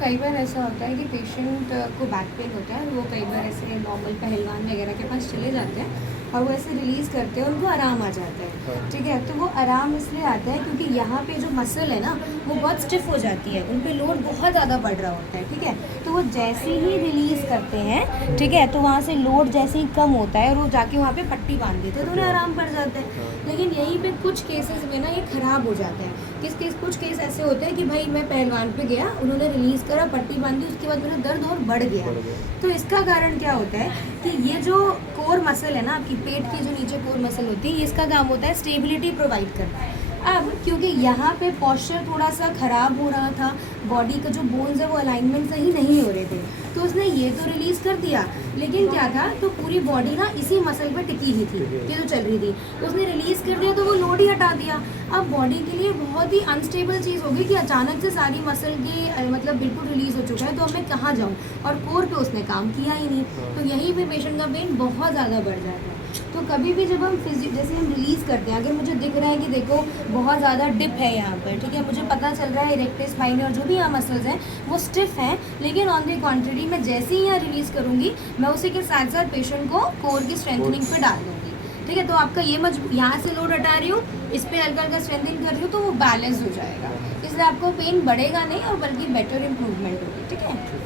कई बार ऐसा होता है कि पेशेंट को बैक पेन होता है और वो कई बार ऐसे नॉर्मल पहलवान वगैरह के पास चले जाते हैं और वो ऐसे रिलीज़ करते हैं, उनको आराम आ जाता है। हाँ। ठीक है, तो वो आराम इसलिए आता है क्योंकि यहाँ पे जो मसल है ना वो बहुत स्टिफ हो जाती है, उन पे लोड बहुत ज़्यादा बढ़ रहा होता है। ठीक है, तो वो जैसे ही रिलीज़ करते हैं, ठीक है, तो वहाँ से लोड जैसे ही कम होता है और वो जाके वहाँ पे पट्टी बांध देते हैं तो उन्हें आराम पड़ जाता है। हाँ। लेकिन यहीं पे कुछ केसेस में ना ये ख़राब हो जाता है। कुछ केस ऐसे होते हैं कि भाई मैं पहलवान पे गया, उन्होंने रिलीज़ करा, पट्टी बांधी, उसके बाद मेरा दर्द और बढ़ गया। तो इसका कारण क्या होता है कि ये जो कोर मसल है ना आपकी पेट की, जो नीचे कोर मसल होती है, इसका काम होता है स्टेबिलिटी प्रोवाइड करना। अब क्योंकि यहाँ पे पोस्चर थोड़ा सा ख़राब हो रहा था, बॉडी का जो बोन्स है वो अलाइनमेंट सही नहीं हो रहे थे, तो उसने ये तो रिलीज़ कर दिया, लेकिन क्या था, तो पूरी बॉडी ना इसी मसल पे टिकी ही थी, ये तो चल रही थी, तो उसने रिलीज़ कर दिया तो वो लोड ही हटा दिया। अब बॉडी के लिए बहुत ही अनस्टेबल चीज़ होगी कि अचानक से सारी मसल की मतलब बिल्कुल रिलीज़ हो चुका है, तो अब मैं कहाँ जाऊँ, और कोर पे उसने काम किया ही नहीं, तो यहीं पे पेशेंट का पेन बहुत ज़्यादा बढ़ जाता है। तो कभी भी जब हम जैसे हम रिलीज़ करते हैं, अगर मुझे दिख रहा है कि देखो बहुत ज़्यादा डिप है यहाँ पर, ठीक है, मुझे पता चल रहा है इरेक्टर स्पाइन और जो भी यहाँ मसल्स हैं वो स्टिफ हैं, लेकिन ऑन द कॉन्ट्ररी मैं जैसे ही यहाँ रिलीज़ करूँगी, मैं उसी के साथ साथ पेशेंट को कोर की स्ट्रेंथनिंग पे डाल दूँगी। ठीक है, तो आपका ये यहाँ से लोड हटा रही हूँ, इस पर हल्का हल्का स्ट्रेंथनिंग कर रही हूँ, तो वो बैलेंस हो जाएगा, इसलिए आपको पेन बढ़ेगा नहीं और बल्कि बेटर इम्प्रूवमेंट होगी। ठीक है।